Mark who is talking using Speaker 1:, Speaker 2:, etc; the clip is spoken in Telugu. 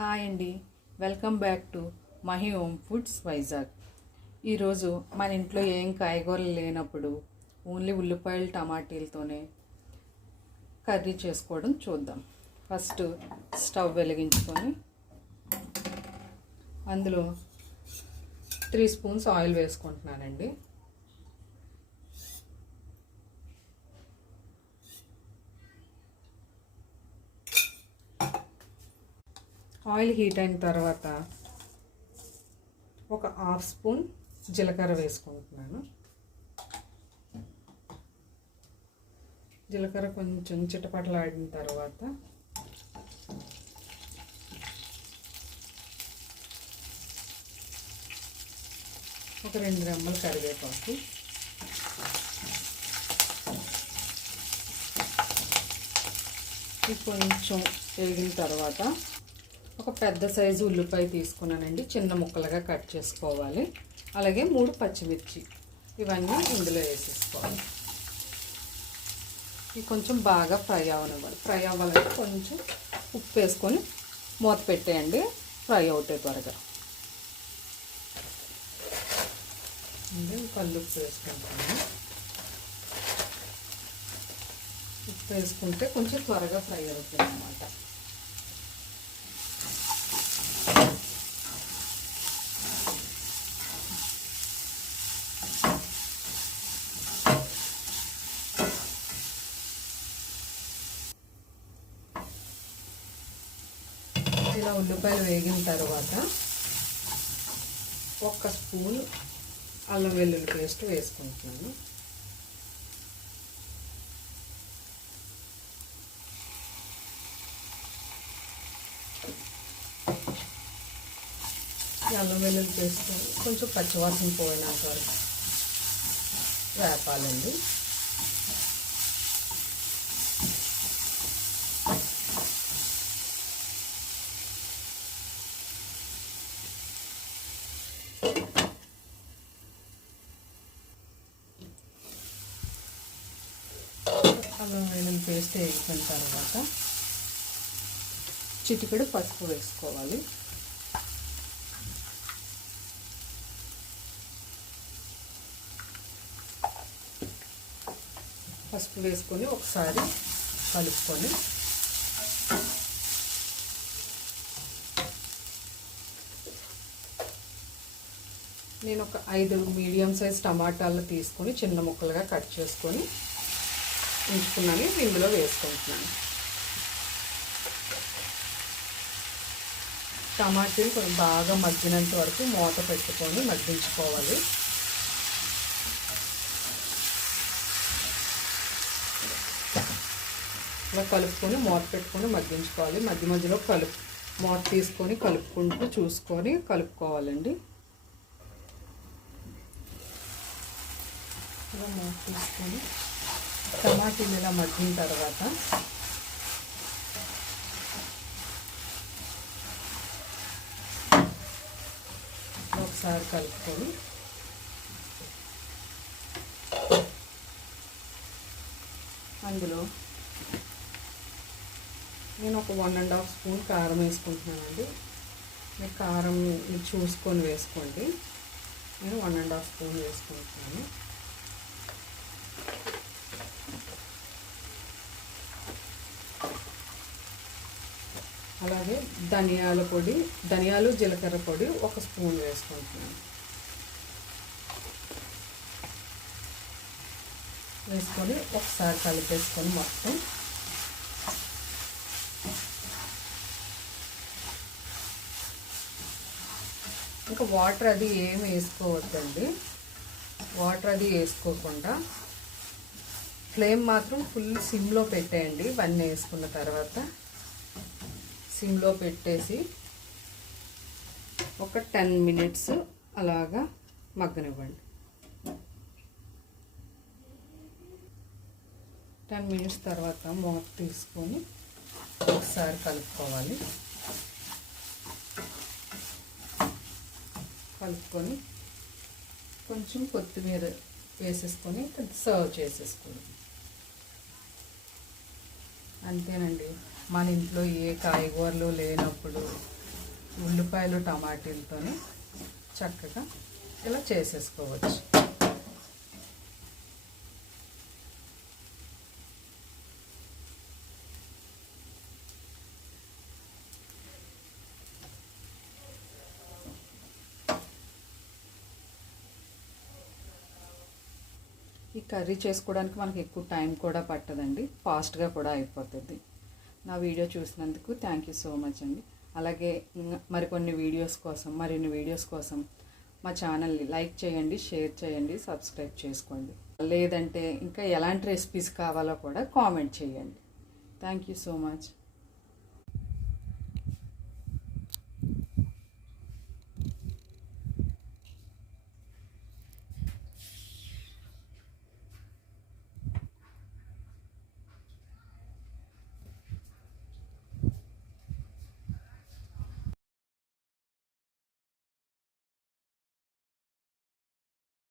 Speaker 1: హాయ్ అండి. Welcome back to Mahi home foods Vizag. ఈరోజు మన ఇంట్లో ఏం కాయగూరలు లేనప్పుడు ఓన్లీ ఉల్లిపాయలు టమాటీలతోనే కర్రీ చేసుకోవడం చూద్దాం. ఫస్ట్ స్టవ్ వెలిగించుకొని అందులో త్రీ స్పూన్స్ ఆయిల్ వేసుకుంటున్నానండి. ఆయిల్ హీట్ అయిన తర్వాత ఒక హాఫ్ స్పూన్ జీలకర్ర వేసుకుంటున్నాను. జీలకర్ర కొంచెం చిటపటలాడిన తర్వాత ఒక రెండు రెమ్మలు కరివేపాకు. కొంచెం వేగిన తర్వాత ఒక పెద్ద సైజు ఉల్లిపాయ తీసుకున్నానండి. చిన్న ముక్కలుగా కట్ చేసుకోవాలి. అలాగే మూడు పచ్చిమిర్చి. ఇవన్నీ ఇందులో వేసేసుకోవాలి. ఇవి కొంచెం బాగా ఫ్రై అవ్వనివ్వాలి ఫ్రై అవ్వాలంటే కొంచెం ఉప్పు వేసుకొని మూత పెట్టేయండి. ఫ్రై అవుతాయి త్వరగా. కళ్ళు ఉప్పు వేసుకుంటాను ఉప్పు వేసుకుంటే కొంచెం త్వరగా ఫ్రై అవుతుంది అన్నమాట. ఇలా ఉల్లిపాయలు వేగిన తర్వాత ఒక్క స్పూన్ అల్లం వెల్లుల్లి పేస్ట్ వేసుకుంటున్నాను. అల్లం వెల్లుల్లి పేస్ట్ కొంచెం పచ్చివాసన పోయినాక వరకు వేపాలండి. అల్లం వెల్లుల్లి పేస్ట్ వేసిన తర్వాత చిటికెడు పసుపు వేసుకోవాలి. పసుపు వేసుకొని ఒకసారి కలుపుకొని నేను ఒక ఐదు మీడియం సైజ్ టమాటాలు తీసుకొని చిన్న ముక్కలుగా కట్ చేసుకొని ఉంచుకున్నవి ఇందులో వేసుకుంటున్నాను. టమాటీలు కొంచెం బాగా మగ్గినంత వరకు మూత పెట్టుకొని మగ్గించుకోవాలి. ఇలా కలుపుకొని మూత పెట్టుకొని మగ్గించుకోవాలి. మధ్య మధ్యలో కలుపు మూత తీసుకొని కలుపుకుంటూ చూసుకొని కలుపుకోవాలండి. ఇలా మూత తీసుకొని టమాటీలు ఇలా మగ్గిన తర్వాత ఒకసారి కలుపుకొని అందులో నేను ఒక వన్ అండ్ హాఫ్ స్పూన్ కారం వేసుకుంటున్నానండి. మీరు కారం మీరు చూసుకొని వేసుకోండి. నేను వన్ అండ్ హాఫ్ స్పూన్ వేసుకుంటున్నాను. అలాగే ధనియాల పొడి ధనియాలు జీలకర్ర పొడి ఒక స్పూన్ వేసుకుంటున్నాను. వేసుకొని ఒకసారి కలిపేసుకొని మొత్తం ఇంకా వాటర్ అది ఏమి వేసుకోవద్దండి. వాటర్ అది వేసుకోకుండా ఫ్లేమ్ మాత్రం ఫుల్ సిమ్లో పెట్టేయండి. ఇవన్నీ వేసుకున్న తర్వాత సిమ్లో పెట్టేసి ఒక టెన్ మినిట్స్ అలాగా మగ్గనివ్వండి. టెన్ మినిట్స్ తర్వాత మూత తీసుకొని ఒకసారి కలుపుకోవాలి. కలుపుకొని కొంచెం కొత్తిమీర వేసేసుకొని సర్వ్ చేసేసుకోండి. అంతేనండి. మన ఇంట్లో ఏ కాయగూరలు లేనప్పుడు ఉల్లిపాయలు టమాటీలతో చక్కగా ఇలా చేసేసుకోవచ్చు. ఈ కర్రీ చేసుకోవడానికి మనకి ఎక్కువ టైం కూడా పట్టదండి. ఫాస్ట్గా కూడా అయిపోతుంది. నా వీడియో చూసినందుకు థ్యాంక్ యూ సో మచ్ అండి. అలాగే ఇంకా మరికొన్ని వీడియోస్ కోసం మరిన్ని వీడియోస్ కోసం మా ఛానల్ని లైక్ చేయండి షేర్ చేయండి సబ్స్క్రైబ్ చేసుకోండి. లేదంటే ఇంకా ఎలాంటి రెసిపీస్ కావాలో కూడా కామెంట్ చేయండి. Thank you so much